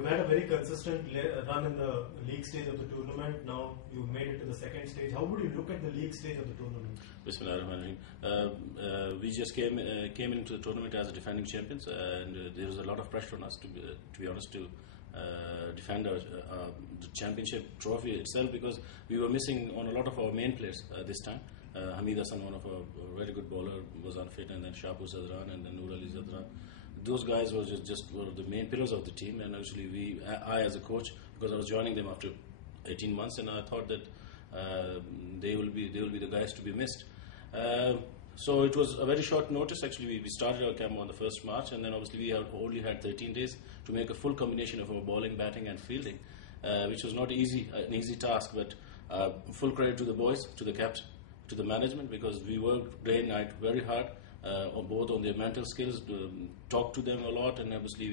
You've had a very consistent run in the league stage of the tournament. Now you've made it to the second stage. How would you look at the league stage of the tournament? Bismillahirrahmanirrahim. We just came into the tournament as a defending champions, and there was a lot of pressure on us, to be honest, to defend the championship trophy itself, because we were missing on a lot of our main players this time. Hamid Hassan, one of our very good bowler, was unfit, and then Shahpur Zadran, and then Noor Ali Zadran. Those guys were just were the main pillars of the team, and actually I as a coach, because I was joining them after 18 months, and I thought that they will be the guys to be missed. So it was a very short notice. Actually, we started our camp on the 1st March, and then obviously we have only had 13 days to make a full combination of our bowling, batting, and fielding, which was not an easy task. But full credit to the boys, to the captain, to the management, because we worked day and night very hard. Both on their mental skills, talk to them a lot, and obviously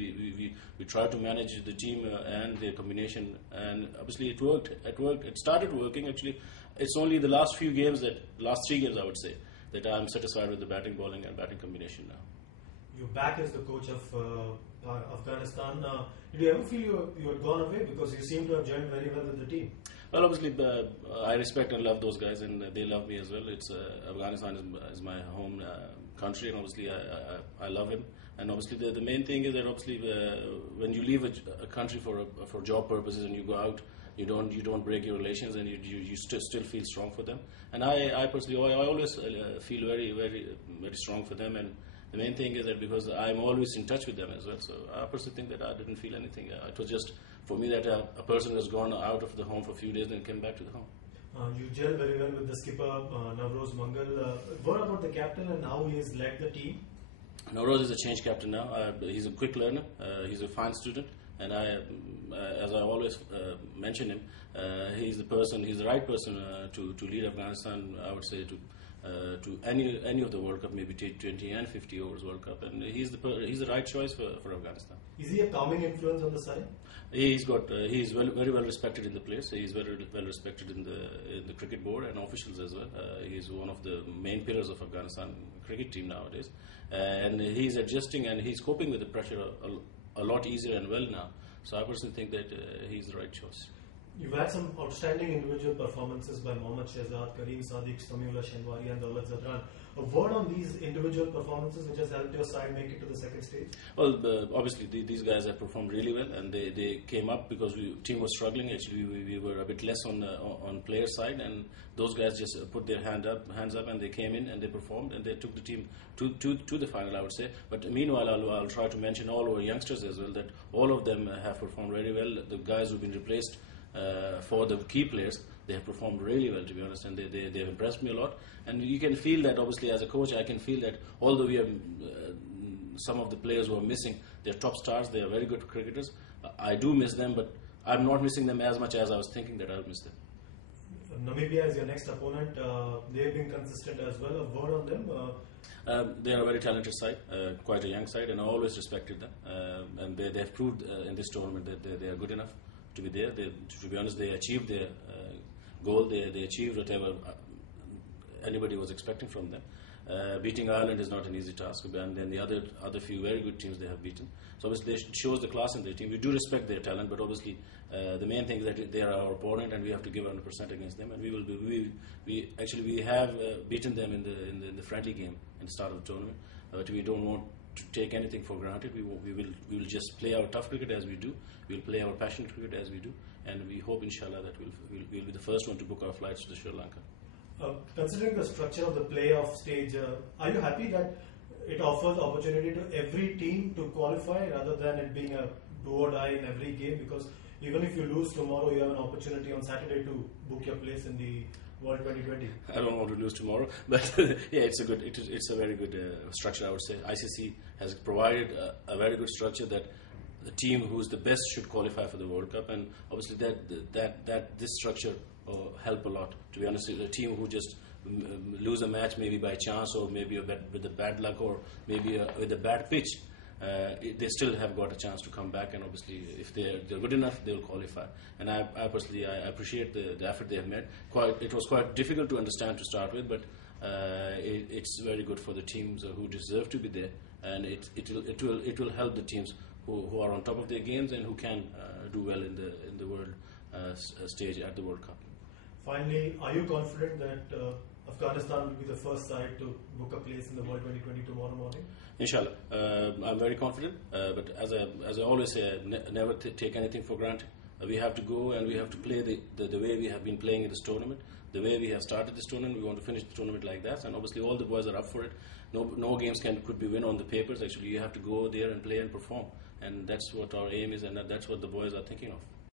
we try to manage the team and their combination, and obviously it worked. It started working. Actually, it's only the last 3 games I would say, that I'm satisfied with the batting, bowling, and batting combination now. You're back as the coach of Afghanistan. Did you ever feel you had gone away, because you seem to have joined very well with the team? Well, obviously, I respect and love those guys, and they love me as well. It's Afghanistan is my home country, and obviously I love him. And obviously the main thing is that obviously when you leave a country for job purposes and you go out, you don't break your relations, and you still feel strong for them. And I personally always feel very very strong for them. And the main thing is that because I'm always in touch with them as well, so I personally think that I didn't feel anything. It was just for me that a person has gone out of the home for a few days and came back to the home. You gel very well with the skipper, Navroz Mangal. What about the captain and how he has led the team? Navroz is a change captain now. He's a quick learner. He's a fine student, and as I always mention him, he's the right person to lead Afghanistan. I would say to any of the World Cup, maybe T20 and 50 overs World Cup, and he's the right choice for Afghanistan. Is he a calming influence on the side? He's very well respected in the place. He's very well respected in the cricket board and officials as well. He's one of the main pillars of Afghanistan cricket team nowadays, and he's adjusting and he's coping with the pressure a lot easier and well now. So I personally think that he's the right choice. You've had some outstanding individual performances by Mohammad Shehzad, Kareem Sadiq, Samiullah Shenwari, and Daulat Zadran. A word on these individual performances which has helped your side make it to the second stage? Well, obviously these guys have performed really well, and they came up because team was struggling. Actually, we were a bit less on player side, and those guys just put their hands up, and they came in and they performed, and they took the team to the final, I would say. But meanwhile, I'll try to mention all our youngsters as well, that all of them have performed very well. The guys who've been replaced for the key players, they have performed really well, to be honest, and they've impressed me a lot. And you can feel that, obviously, as a coach, I can feel that although we have some of the players who are missing, they're top stars, they are very good cricketers. I do miss them, but I'm not missing them as much as I was thinking that I'll miss them. Namibia is your next opponent. They've been consistent as well. A word on them? They are a very talented side, quite a young side, and I always respected them. And they have proved in this tournament that they are good enough to be there. To be honest, they achieved their goal. They achieved whatever anybody was expecting from them. Beating Ireland is not an easy task, and then the other few very good teams they have beaten. So obviously it shows the class in their team. We do respect their talent, but obviously the main thing is that they are our opponent, and we have to give 100% against them. And we have beaten them in the friendly game at the start of the tournament. But we don't want to take anything for granted. We will just play our tough cricket as we do. We'll play our passionate cricket as we do, and we hope, inshallah, that we'll be the first one to book our flights to Sri Lanka. Considering the structure of the playoff stage, are you happy that it offers opportunity to every team to qualify rather than it being a do or die in every game? Because even if you lose tomorrow, you have an opportunity on Saturday to book your place in the World 2020. I don't want to lose tomorrow, but yeah, it's a very good structure, I would say. ICC has provided a very good structure that the team who is the best should qualify for the World Cup, and obviously that this structure help a lot. To be honest, a team who just lose a match maybe by chance, or maybe with a bad luck, or maybe with a bad pitch, they still have got a chance to come back, and obviously if they're good enough, they will qualify. And I personally appreciate the effort they have made. It was quite difficult to understand to start with, but it's very good for the teams who deserve to be there, and it will help the teams who are on top of their games and who can do well in the world stage at the World Cup. Finally, are you confident that Afghanistan will be the first side to book a place in the World 2020 tomorrow morning? Inshallah, I'm very confident. But as I always say, never take anything for granted. We have to go and we have to play the way we have been playing in this tournament. The way we have started this tournament, we want to finish the tournament like that. And obviously, all the boys are up for it. No games could be win on the papers. Actually, you have to go there and play and perform. And that's what our aim is, and that's what the boys are thinking of.